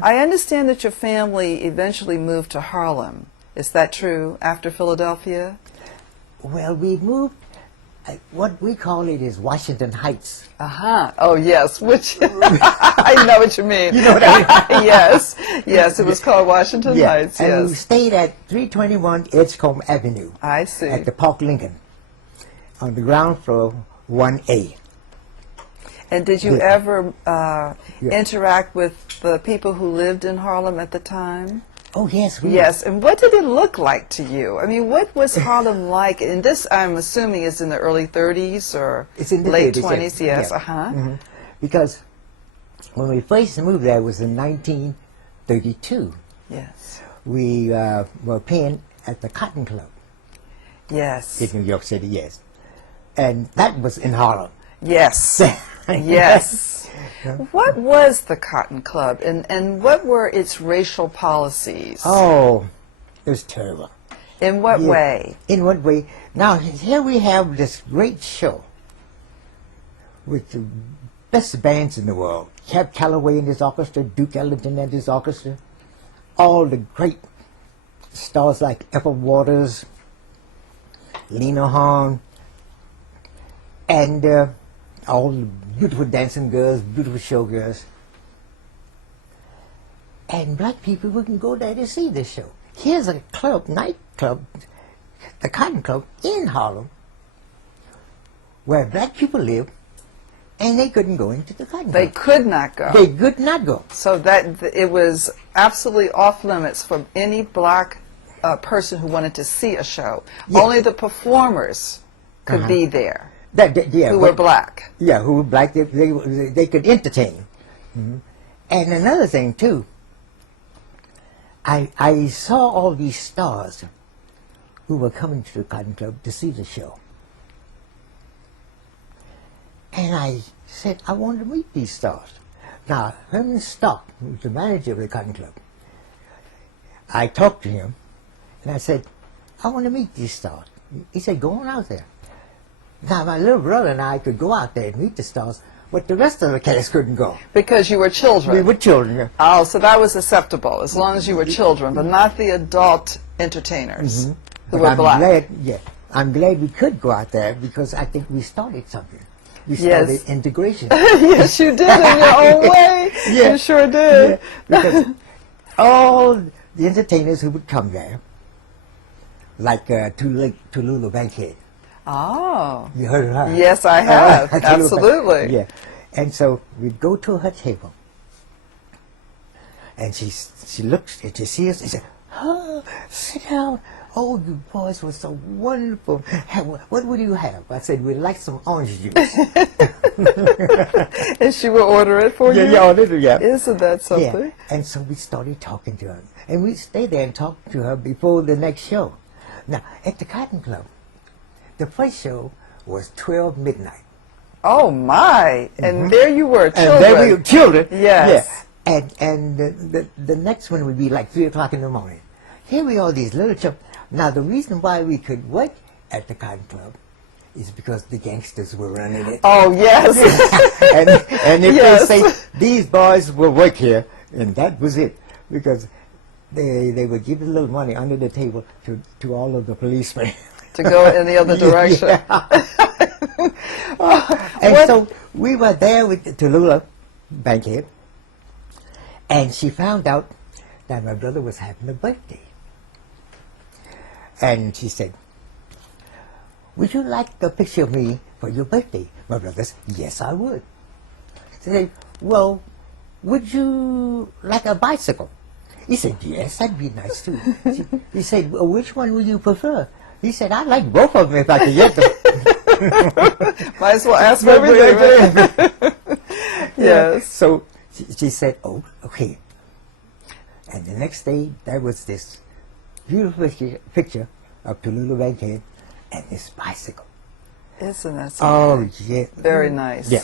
I understand that your family eventually moved to Harlem. Is that true, after Philadelphia? Well, we moved, what we call it is Washington Heights. Uh-huh. Oh, yes, which, I know what you mean. You know what I mean? Yes, yes, it was called Washington Yeah. Heights, and yes. we stayed at 321 Edgecombe Avenue. I see. At the Park Lincoln, on the ground floor, 1A. And did you ever interact with the people who lived in Harlem at the time? Oh, yes. Yes, and what did it look like to you? I mean, what was Harlem like? And this, I'm assuming, is in the early 30s or It's in the late 30s, 20s, yes, yeah. uh-huh. Mm-hmm. Because when we first moved there, it was in 1932. Yes. We were paying at the Cotton Club. Yes. In New York City, yes. And that was in Harlem. Yes. Yes. What was the Cotton Club, and what were its racial policies? Oh, it was terrible. In what way? In what way? Now, here we have this great show with the best bands in the world. Cab Calloway and his orchestra, Duke Ellington and his orchestra, all the great stars like Ethel Waters, Lena Horne, and all the beautiful dancing girls, beautiful showgirls. And black people wouldn't go there to see this show. Here's a club, nightclub, the Cotton Club in Harlem, where black people live, and they couldn't go into the Cotton Club. They could not go. They could not go. So that it was absolutely off limits for any black person who wanted to see a show. Yeah. Only the performers could be there. Yeah, who were black. Yeah, who were black. They could entertain. Mm-hmm. And another thing, too, I saw all these stars who were coming to the Cotton Club to see the show. And I said, I want to meet these stars. Now, Herman Stock, who was the manager of the Cotton Club, I talked to him, and I said, I want to meet these stars. He said, go on out there. Now, my little brother and I could go out there and meet the stars, but the rest of the cast couldn't go. Because you were children. We were children. Oh, so that was acceptable, as long as you were children, but not the adult entertainers who were black. I'm glad we could go out there, because I think we started something. We started integration. Yes, you did in your own way. Yeah. You sure did. Yeah, because all the entertainers who would come there, like Tallulah Bankhead. Oh. You heard of her? Yes, I have. Absolutely. Yeah. And so we'd go to her table, and she looks and she sees us and said, oh, sit down. Oh, you boys were so wonderful. What would you have? I said, we'd like some orange juice. And she would order it for you? Yeah. Isn't that something? Yeah. And so we started talking to her. And we'd stay there and talk to her before the next show. Now, at the Cotton Club, the first show was 12 midnight. Oh, my. And there you were, children. And there we were, children. Yes. Yeah. And the next one would be like 3 o'clock in the morning. Here we are, these little children. Now, the reason why we could work at the Cotton Club is because the gangsters were running it. Oh, yes. and if they say, these boys will work here, and that was it. Because they would give a little money under the table to all of the policemen. To go in the other direction. And so we were there with Tallulah Bankhead, and she found out that my brother was having a birthday. And she said, would you like a picture of me for your birthday? My brother said, yes, I would. She said, well, would you like a bicycle? He said, yes, that'd be nice too. He said, well, which one would you prefer? He said, I'd like both of them if I could get them. Might as well ask for everything, right? Yes. So she said, oh, okay. And the next day, there was this beautiful picture of Tallulah Bankhead and this bicycle. Isn't that something? Oh, yeah. Very nice. Yeah.